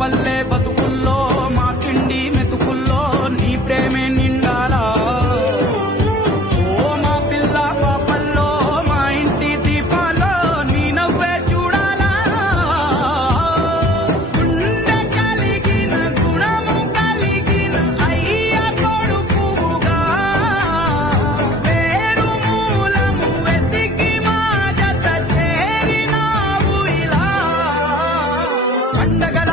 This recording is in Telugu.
పల్లె బతుకుల్లో మా కిండి మెతుకుల్లో నీ ప్రేమే నిండాలా. ఓ మా పిల్ల పాపల్లో మా ఇంటి దీపాల్లో నీ నవ్వే చూడాలా. గుండె కలిగిన గుణము కలిగిన అయ్య కొడుకుగా పేరు మూలము వెతికి మా జత చేరినావు ఇలా. పండగల